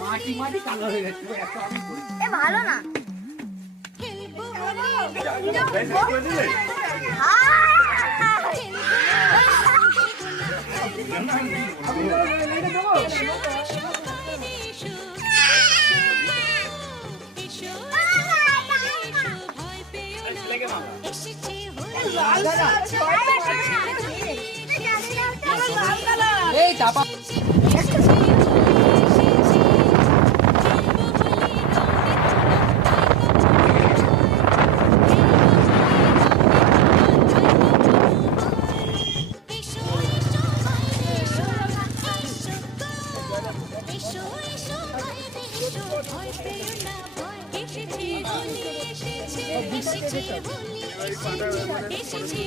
মাটি মাটি কালো হয়ে গেছে এ ভালো না এই চাপা এসেছে